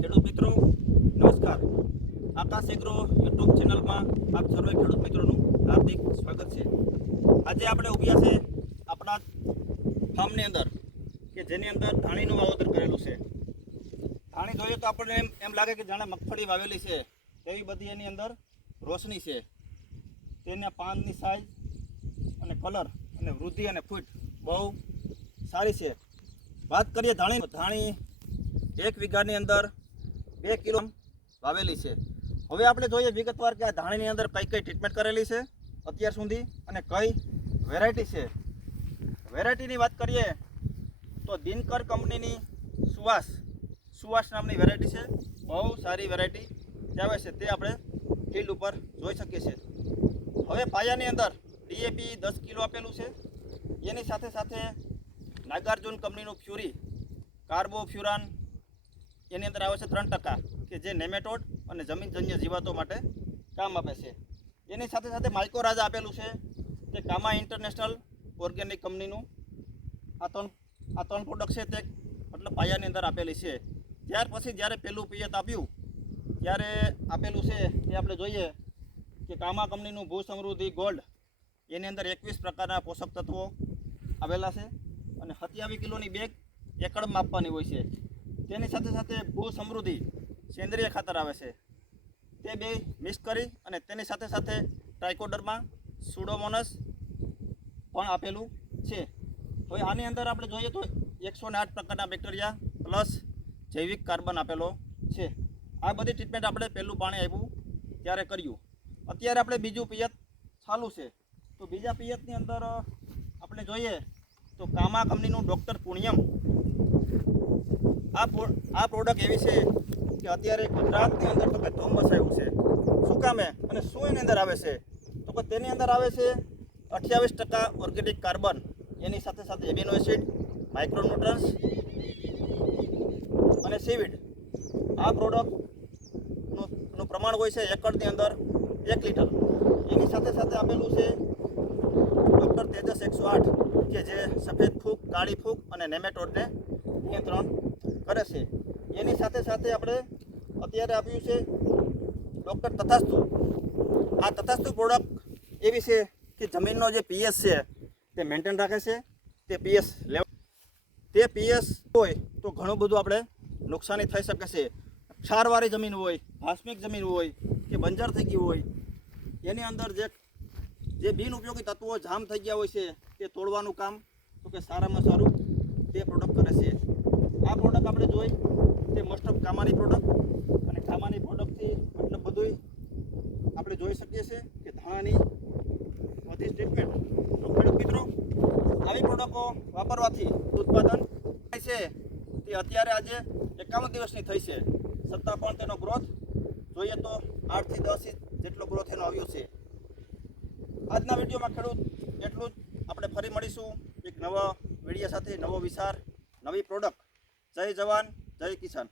ખેડૂત મિત્રો, નમસ્કાર. આકાશ એગ્રો યુટ્યુબ ચેનલમાં આપ સર્વે ખેડૂત મિત્રોનું હાર્દિક સ્વાગત છે. આજે આપણે ઉભ્યા છે આપણા ફાર્મની અંદર, કે જેની અંદર ધાણીનું વાવેતર કરેલું છે. ધાણી જોઈએ તો આપણને એમ એમ લાગે કે જાણે મગફળી વાવેલી છે. તેવી બધી એની અંદર રોશની છે. તેના પાનની સાઈઝ અને કલર અને વૃદ્ધિ અને ફૂટ બહુ સારી છે. વાત કરીએ ધાણી ધાણી એક વીઘાની અંદર બે કિલો વાવેલી છે. હવે આપણે જોઈએ વિગતવાર કે આ ધાણીની અંદર કઈ કઈ ટ્રીટમેન્ટ કરેલી છે અત્યાર સુધી અને કઈ વેરાયટી છે. વેરાયટીની વાત કરીએ તો દિનકર કંપનીની સુવાસ સુવાસ નામની વેરાયટી છે. બહુ સારી વેરાયટી જે આવે છે તે આપણે ફિલ્ડ ઉપર જોઈ શકીએ છીએ. હવે પાયાની અંદર ડીએપી દસ કિલો આપેલું છે. એની સાથે સાથે નાગાર્જુન કંપનીનું ફ્યુરી કાર્બો ફ્યુરાન એની અંદર આવે છે ત્રણ ટકા કે જે નેમેટોડ અને જમીનજન્ય જીવાતો માટે કામ આપે છે. એની સાથે સાથે માઇકોરાજ આપેલું છે તે કામા ઇન્ટરનેશનલ ઓર્ગેનિક કંપનીનું આ ત્રણ આ ત્રણ પ્રોડક્ટ છે તે મતલબ પાયાની અંદર આપેલી છે. ત્યાર પછી જ્યારે પેલું પિયત આપ્યું, ત્યારે આપેલું છે તે આપણે જોઈએ કે કામા કંપનીનું ભૂ સમૃદ્ધિ ગોલ્ડ એની અંદર એકવીસ પ્રકારના પોષક તત્વો આવેલા છે અને સત્યાવીસ કિલોની બેગ એકડમાં આપવાની હોય છે. તેની સાથે સાથે ભૂ સમૃદ્ધિ સેન્દ્રિય ખાતર આવે છે. તે બે મિક્સ કરી અને તેની સાથે સાથે ટ્રાઇકોડરમાં સુડોમોનસ પણ આપેલું છે. હવે આની અંદર આપણે જોઈએ તો એકસો ને આઠ પ્રકારના બેક્ટેરિયા પ્લસ જૈવિક કાર્બન આપેલો છે. આ બધી ટ્રીટમેન્ટ આપણે પહેલું પાણી આપ્યું, ત્યારે કર્યું. અત્યારે આપણે બીજું પિયત ચાલુ છે. તો બીજા પિયતની અંદર આપણે જોઈએ તો કામા કંપનીનું ડૉક્ટર પુણ્યમ આ આ પ્રોડક્ટ એવી છે કે અત્યારે ગુજરાતની અંદર તો કે ધુમ્મસ આવ્યું છે. શું કામે? અને શું એની અંદર આવે છે? તો કે તેની અંદર આવે છે અઠ્યાવીસ ટકા ઓર્ગેનિક કાર્બન એની સાથે સાથે એમિનો એસિડ માઇક્રોન્યુટ્રન્સ અને સીવીડ આ પ્રોડક્ટનું પ્રમાણ હોય છે એકડની અંદર એક લીટર. એની સાથે સાથે આપેલું છે ડૉક્ટર તેજસ એકસો આઠ, કે જે સફેદ ફૂગ, કાળી ફૂગ અને નેમેટોડને નિયંત્રણ કરે છે. એની સાથે સાથે આપણે અત્યારે આપ્યું છે ડૉક્ટર તથાસ્તુ. આ તથાસ્તુ પ્રોડક્ટ એવી છે કે જમીનનો જે પીએસ છે તે મેન્ટેન રાખે છે. તે પીએસ લેવલ તે પીએસ હોય તો ઘણું બધું આપણે નુકસાની થઈ શકે છે. ક્ષારવાળી જમીન હોય, ભાસ્મિક જમીન હોય કે બંજર થઈ ગઈ હોય, એની અંદર જે જે બિનઉપયોગી તત્વો જામ થઈ ગયા હોય છે તે તોડવાનું કામ તો કે સારામાં સારું તે પ્રોડક્ટ કરે છે આ પ્રોડક્ટ આપણે જોઈ કામાની પ્રોડક્ટ અને કામાની પ્રોડક્ટથી મતલબ બધુંય આપણે જોઈ શકીએ છીએ કે ધાણાની બધી ટ્રીટમેન્ટ તો ખેડૂત મિત્રો, આવી પ્રોડક્ટો વાપરવાથી ઉત્પાદન થાય છે. તે અત્યારે આજે એકાવન દિવસની થઈ છે. છતાં પણ તેનો ગ્રોથ જોઈએ તો આઠથી દસ ઇંચ જેટલો ગ્રોથ એનો આવ્યો છે. આજના વિડીયોમાં ખેડૂત એટલું જ. આપણે ફરી મળીશું એક નવા વીડિયો સાથે, નવો વિચાર, નવી પ્રોડક્ટ જય જવાન, જય કિસાન.